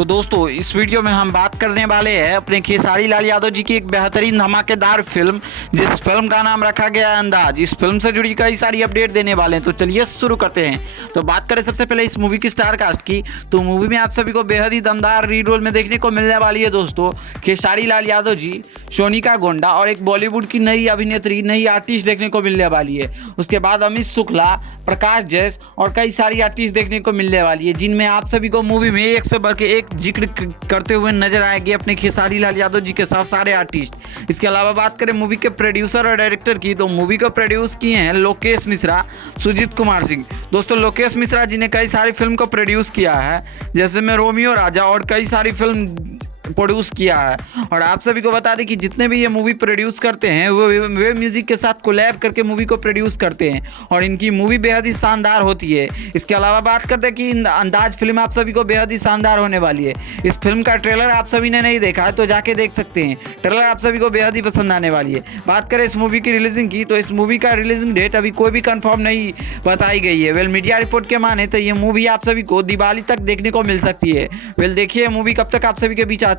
तो दोस्तों इस वीडियो में हम बात करने वाले हैं अपने खेसारी लाल यादव जी की एक बेहतरीन धमाकेदार फिल्म, जिस फिल्म का नाम रखा गया है अंदाज। इस फिल्म से जुड़ी कई सारी अपडेट देने वाले हैं, तो चलिए शुरू करते हैं। तो बात करें सबसे पहले इस मूवी की स्टार कास्ट की, तो मूवी में आप सभी को बेहद ही दमदार रीड रोल में देखने को मिलने वाली है दोस्तों खेसारी लाल यादव जी, सोनिका गोंडा और एक बॉलीवुड की नई अभिनेत्री, नई आर्टिस्ट देखने को मिलने वाली है। उसके बाद अमित शुक्ला, प्रकाश जैस और कई सारी आर्टिस्ट देखने को मिलने वाली है, जिनमें आप सभी को मूवी में एक से बढ़ के एक जिक्र करते हुए नजर आएंगे अपने खेसारी लाल यादव जी के साथ सारे आर्टिस्ट। इसके अलावा बात करें मूवी के प्रोड्यूसर और डायरेक्टर की, तो मूवी को प्रोड्यूस किए हैं लोकेश मिश्रा, सुजीत कुमार सिंह। दोस्तों लोकेश मिश्रा जी ने कई सारी फिल्म को प्रोड्यूस किया है, जैसे में रोमियो राजा और कई सारी फिल्म प्रोड्यूस किया है। और आप सभी को बता दें कि जितने भी ये मूवी प्रोड्यूस करते हैं वे म्यूजिक के साथ कोलैब करके मूवी को प्रोड्यूस करते हैं और इनकी मूवी बेहद ही शानदार होती है। इसके अलावा बात करते हैं कि अंदाज फिल्म आप सभी को बेहद ही शानदार होने वाली है। इस फिल्म का ट्रेलर आप सभी ने नहीं देखा है तो जाके देख सकते हैं, ट्रेलर आप सभी को बेहद ही पसंद आने वाली है। बात करें इस मूवी की रिलीजिंग की, तो इस मूवी का रिलीजिंग डेट अभी कोई भी कंफर्म नहीं बताई गई है। मीडिया रिपोर्ट के माने तो ये मूवी आप सभी को दिवाली तक देखने को मिल सकती है। देखिए मूवी कब तक आप सभी के बीच आती है।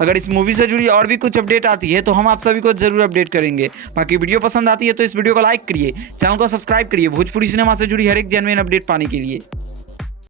अगर इस मूवी से जुड़ी और भी कुछ अपडेट आती है तो हम आप सभी को जरूर अपडेट करेंगे। बाकी वीडियो पसंद आती है तो इस वीडियो को लाइक करिए, चैनल को सब्सक्राइब करिए भोजपुरी सिनेमा से जुड़ी हर एक जेन्युइन अपडेट पाने के लिए।